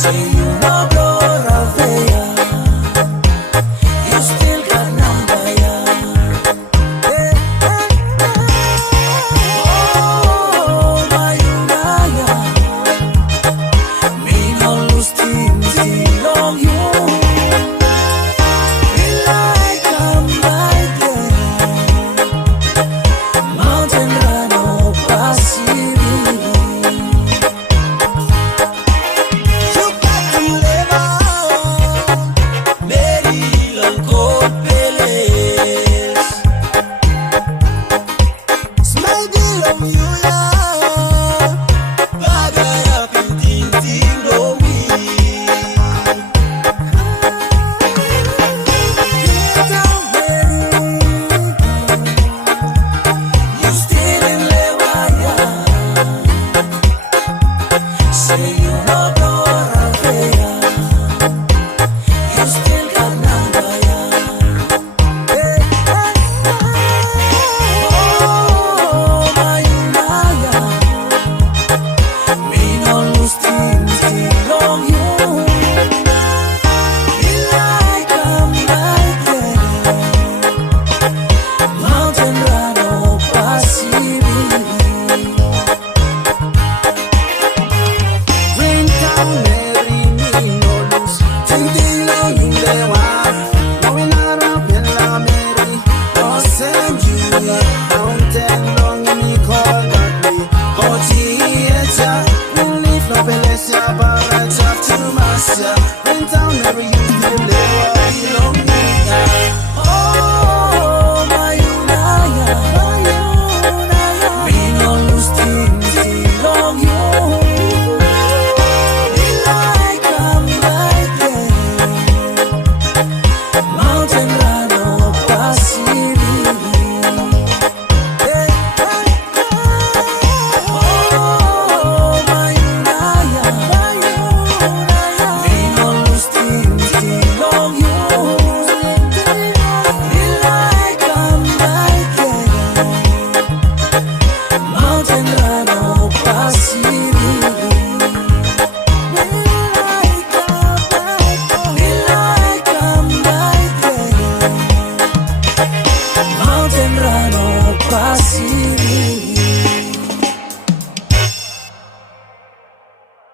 Say you no go Ravea. You still got number, yeah. Oh, my Unaya. Me no lose team on you. Me like I'm right there. Mountain Rano Pasiri. You got to live on. Mary Langkod Peles. Smile on you, yeah. Bagay aping ting-ting lowi. You still in Lewaya. Say you no go Ravea. You still got number, yeah. Oh, my Unaya. Me no lose team on you. Me like I'm right there. Mountain Rano Pasiri. Drink down Mary, me no lose. Ting-ting long yung lewa. Going around in La Mary. Don't send you. Mountain long me call that me. Otieta. Relief no Valencia, but I talk to myself. Drink down Mary, you still lewa. Long me. Oh, my Unaya. Me no lose team on you. Me like I'm right there. Mountain Rano Pasiri. Oh, my Unaya. Me no lose team on you. Me like I'm right there. Mountain Rano Pasiri. Me like I'm right there. Mountain Rano Pasiri.